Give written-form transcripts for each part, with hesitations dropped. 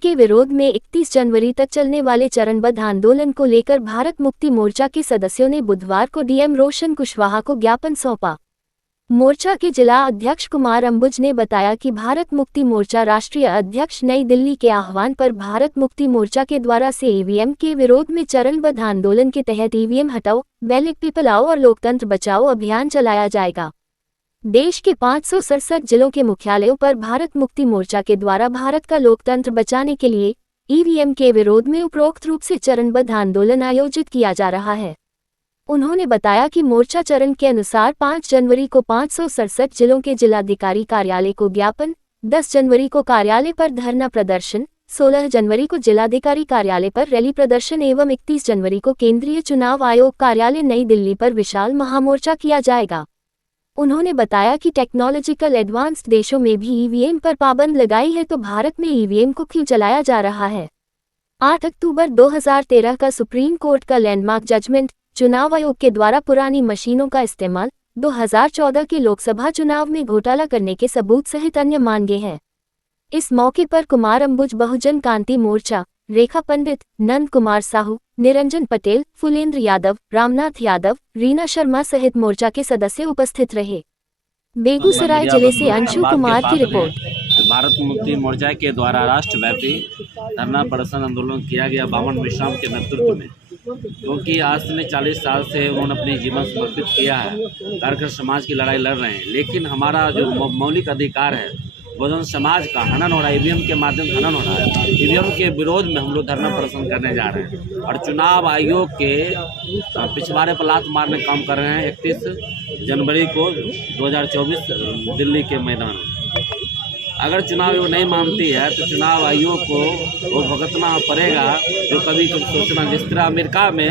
के विरोध में 31 जनवरी तक चलने वाले चरणबद्ध आंदोलन को लेकर भारत मुक्ति मोर्चा के सदस्यों ने बुधवार को डीएम रोशन कुशवाहा को ज्ञापन सौंपा। मोर्चा के जिला अध्यक्ष कुमार अंबुज ने बताया कि भारत मुक्ति मोर्चा राष्ट्रीय अध्यक्ष नई दिल्ली के आह्वान पर भारत मुक्ति मोर्चा के द्वारा से ईवीएम के विरोध में चरणबद्ध आंदोलन के तहत ईवीएम हटाओ, बैलेट पेपर लाओ और लोकतंत्र बचाओ अभियान चलाया जाएगा। देश के 567 जिलों के मुख्यालयों पर भारत मुक्ति मोर्चा के द्वारा भारत का लोकतंत्र बचाने के लिए ईवीएम के विरोध में उपरोक्त रूप से चरणबद्ध आंदोलन आयोजित किया जा रहा है। उन्होंने बताया कि मोर्चा चरण के अनुसार 5 जनवरी को 567 जिलों के जिलाधिकारी कार्यालय को ज्ञापन, 10 जनवरी को कार्यालय पर धरना प्रदर्शन, 16 जनवरी को जिलाधिकारी कार्यालय पर रैली प्रदर्शन एवं 31 जनवरी को केंद्रीय चुनाव आयोग कार्यालय नई दिल्ली पर विशाल महामोर्चा किया जाएगा। उन्होंने बताया कि टेक्नोलॉजिकल एडवांस्ड देशों में भी ईवीएम पर पाबंद लगाई है तो भारत में ईवीएम को क्यों चलाया जा रहा है। 8 अक्टूबर 2013 का सुप्रीम कोर्ट का लैंडमार्क जजमेंट चुनाव आयोग के द्वारा पुरानी मशीनों का इस्तेमाल 2014 के लोकसभा चुनाव में घोटाला करने के सबूत सहित अन्य मांगे हैं। इस मौके पर कुमार अंबुज, बहुजन क्रांति मोर्चा, रेखा पंडित, नंद कुमार साहू, निरंजन पटेल, फुलेंद्र यादव, रामनाथ यादव, रीना शर्मा सहित मोर्चा के सदस्य उपस्थित रहे। बेगूसराय जिले से अंशु कुमार की रिपोर्ट। भारत मुक्ति मोर्चा के द्वारा राष्ट्रव्यापी धरना प्रदर्शन आंदोलन किया गया बामन मिश्राम के नेतृत्व में, क्योंकि आज से 40 साल से उन्होंने अपने जीवन समर्पित किया है, कार्यकर समाज की लड़ाई लड़ रहे हैं। लेकिन हमारा जो मौलिक अधिकार है, बहुजन समाज का हनन हो रहा है, ईवीएम के माध्यम से हनन हो रहा है। ईवीएम के विरोध में हम लोग धरना प्रदर्शन करने जा रहे हैं और चुनाव आयोग के पिछवाड़े पर लात मारने का काम कर रहे हैं। 31 जनवरी को 2024 दिल्ली के मैदान में अगर चुनाव आयोग नहीं मानती है तो चुनाव आयोग को वो भुगतना पड़ेगा जो कभी सोचना। जिस तरह अमेरिका में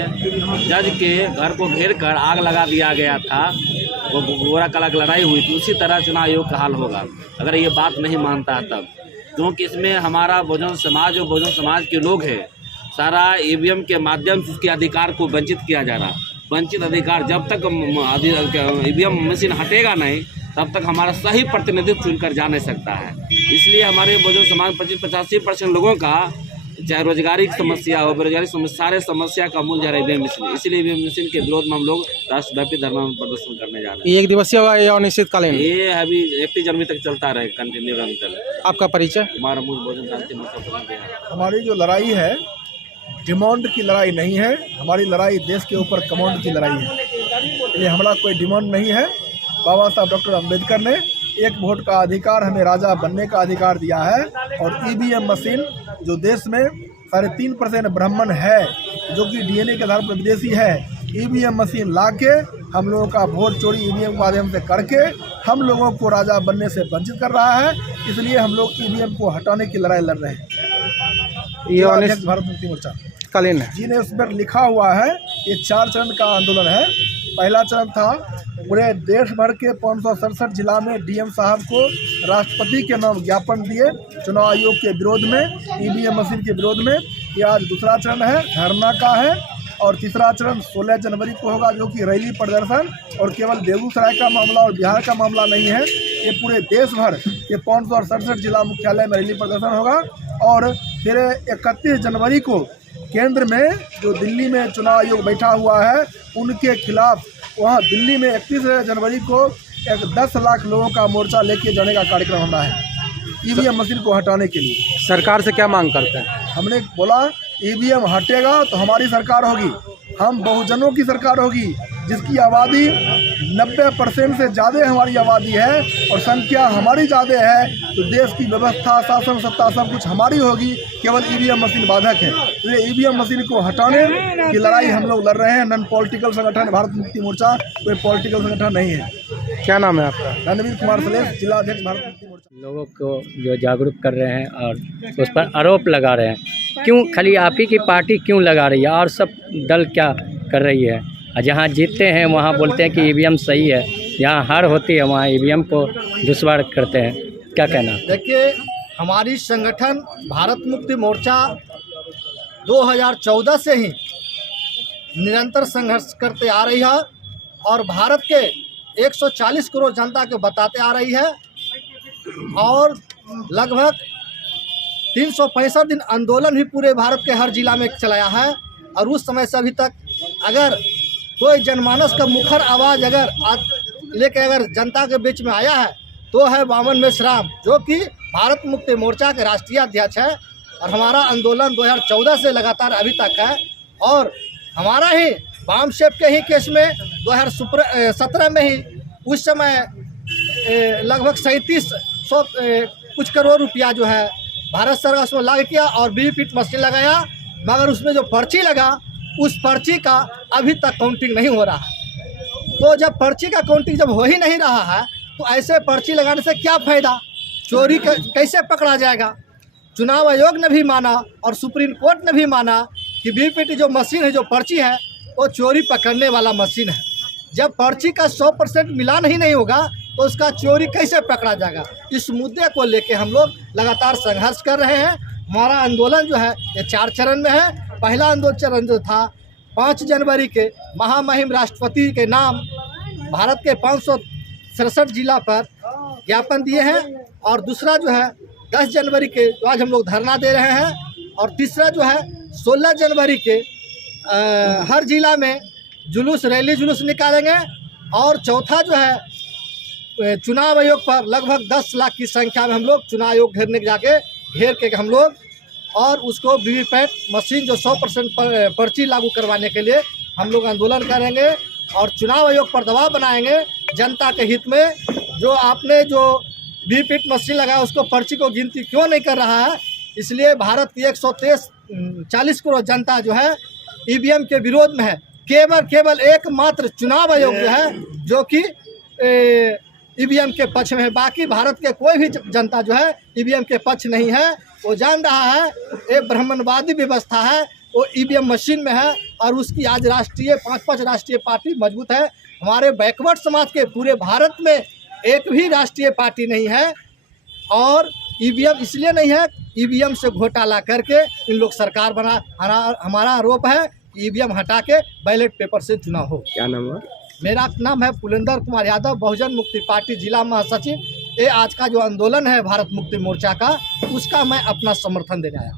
जज के घर को घेर कर आग लगा दिया गया था, वो गोरा काला की लड़ाई हुई थी, उसी तरह चुनाव आयोग का हाल होगा अगर ये बात नहीं मानता है तब। क्योंकि इसमें हमारा बहुजन समाज और बहुजन समाज के लोग हैं, सारा ईवीएम के माध्यम से उसके अधिकार को वंचित किया जा रहा। वंचित अधिकार जब तक ईवीएम मशीन हटेगा नहीं तब तक हमारा सही प्रतिनिधित्व चुनकर जा नहीं सकता है। इसलिए हमारे बहुजन समाज 85% लोगों का चाहे रोजगारी की समस्या हो, बेरोजगारी समस्या, सारे समस्या का मूल जा रहा है ईवीएम मशीन। इसलिए ईवीएम मशीन के विरोध में हम लोग राष्ट्रव्यापी धरना प्रदर्शन करने जा रहे हैं। एक दिवसीय होगा या अनिश्चितकालीन? ये अभी 31 जनवरी तक चलता रहे, कंटिन्यू रहे। आपका परिचय? हमारा मूल बहुजन क्रांति मोर्चा। हमारी जो लड़ाई है डिमांड की लड़ाई नहीं है, हमारी लड़ाई देश के ऊपर कमांड की लड़ाई है। ये हमारा कोई डिमांड नहीं है। बाबा साहब डॉक्टर अम्बेडकर ने एक वोट का अधिकार, हमें राजा बनने का अधिकार दिया है। और ईवीएम मशीन जो देश में 3.5% ब्राह्मण है, जो कि डीएनए के आधार पर विदेशी है, ईवीएम मशीन लाके हम लोगों का वोट चोरी ईवीएम के माध्यम से करके हम लोगों को राजा बनने से वंचित कर रहा है। इसलिए हम लोग ईवीएम को हटाने की लड़ाई लड़ रहे हैं। ये भारत मुक्ति मोर्चा कालीन है जी ने उस पर लिखा हुआ है। ये 4 चरण का आंदोलन है। पहला चरण था पूरे देश भर के 567 जिला में डीएम साहब को राष्ट्रपति के नाम ज्ञापन दिए चुनाव आयोग के विरोध में, ईवीएम मशीन के विरोध में। ये आज दूसरा चरण है, धरना का है। और तीसरा चरण 16 जनवरी को होगा, जो कि रैली प्रदर्शन। और केवल बेगूसराय का मामला और बिहार का मामला नहीं है, ये पूरे देश भर के 567 जिला मुख्यालय में रैली प्रदर्शन होगा। और फिर 31 जनवरी को केंद्र में जो दिल्ली में चुनाव आयोग बैठा हुआ है, उनके खिलाफ वहाँ दिल्ली में 31 जनवरी को 10 लाख लोगों का मोर्चा लेके जाने का कार्यक्रम हमारा है, ईवीएम मशीन को हटाने के लिए। सरकार से क्या मांग करते हैं? हमने बोला ईवीएम हटेगा तो हमारी सरकार होगी, हम बहुजनों की सरकार होगी, जिसकी आबादी 90% से ज़्यादा हमारी आबादी है और संख्या हमारी ज़्यादा है। तो देश की व्यवस्था, शासन, सत्ता सब कुछ हमारी होगी, केवल ईवीएम मशीन बाधक है। इसलिए ईवीएम मशीन को हटाने की लड़ाई हम लोग लड़ रहे हैं। नॉन पॉलिटिकल संगठन भारत मुक्ति मोर्चा कोई पॉलिटिकल संगठन नहीं है। क्या नाम है आपका? रणवीर कुमार सलेश, जिला अध्यक्ष भारत मुक्ति मोर्चा। लोगों को जो जागरूक कर रहे हैं और उस पर आरोप लगा रहे हैं, क्यों खाली आप ही की पार्टी क्यों लगा रही है और सब दल क्या कर रही है? जहाँ जीतते हैं वहाँ बोलते हैं कि ईवीएम सही है, जहाँ हार होती है वहाँ ईवीएम को दुश्वार करते हैं। क्या कहना? देखिए, हमारी संगठन भारत मुक्ति मोर्चा 2014 से ही निरंतर संघर्ष करते आ रही है और भारत के 140 करोड़ जनता को बताते आ रही है। और लगभग 365 दिन आंदोलन भी पूरे भारत के हर जिला में चलाया है। और उस समय से अभी तक अगर कोई जनमानस का मुखर आवाज़ अगर लेके अगर जनता के बीच में आया है तो है वामन मेश्राम, जो कि भारत मुक्ति मोर्चा के राष्ट्रीय अध्यक्ष है। और हमारा आंदोलन 2014 से लगातार अभी तक है। और हमारा ही बाम शेप के ही केस में 2017 में ही उस समय लगभग 3700 कुछ करोड़ रुपया जो है भारत सरकार उसमें लगा किया और वीवीपैट मशीन लगाया, मगर उसमें जो पर्ची लगा उस पर्ची का अभी तक काउंटिंग नहीं हो रहा है। तो जब पर्ची का काउंटिंग जब हो ही नहीं रहा है तो ऐसे पर्ची लगाने से क्या फ़ायदा, चोरी कैसे पकड़ा जाएगा। चुनाव आयोग ने भी माना और सुप्रीम कोर्ट ने भी माना कि वीवीपैट जो मशीन है, जो पर्ची है, वो चोरी पकड़ने वाला मशीन है। जब पर्ची का 100% मिलान ही नहीं होगा तो उसका चोरी कैसे पकड़ा जाएगा। इस मुद्दे को लेके हम लोग लगातार संघर्ष कर रहे हैं। हमारा आंदोलन जो है ये 4 चरण में है। पहला आंदोलन चरण जो था 5 जनवरी के महामहिम राष्ट्रपति के नाम भारत के 567 जिला पर ज्ञापन दिए हैं। और दूसरा जो है 10 जनवरी के तो आज हम लोग धरना दे रहे हैं। और तीसरा जो है 16 जनवरी के हर जिला में जुलूस रैली जुलूस निकालेंगे। और चौथा जो है चुनाव आयोग पर लगभग 10 लाख की संख्या में हम लोग चुनाव आयोग घेर के हम लोग और उसको वीवीपैट मशीन जो 100% पर्ची लागू करवाने के लिए हम लोग आंदोलन करेंगे। और चुनाव आयोग पर दबाव बनाएंगे जनता के हित में। जो आपने जो वीवीपैट मशीन लगाया उसको पर्ची को गिनती क्यों नहीं कर रहा है, इसलिए भारत की 140 करोड़ जनता जो है ईवीएम के विरोध में है। केवल एकमात्र चुनाव आयोग जो है जो कि ईवीएम के पक्ष में है। बाकी भारत के कोई भी जनता जो है ईवीएम के पक्ष नहीं है। वो जान रहा है एक ब्राह्मणवादी व्यवस्था है, वो ईवीएम मशीन में है। और उसकी आज राष्ट्रीय 5 राष्ट्रीय पार्टी मजबूत है। हमारे बैकवर्ड समाज के पूरे भारत में एक भी राष्ट्रीय पार्टी नहीं है। और ईवीएम इसलिए नहीं है, ईवीएम से घोटाला करके इन लोग सरकार बना। हमारा आरोप है ईवीएम हटा के बैलेट पेपर से चुनाव हो। क्या नाम है? मेरा नाम है पुलेंदर कुमार यादव, बहुजन मुक्ति पार्टी जिला महासचिव। ये आज का जो आंदोलन है भारत मुक्ति मोर्चा का, उसका मैं अपना समर्थन देने आया।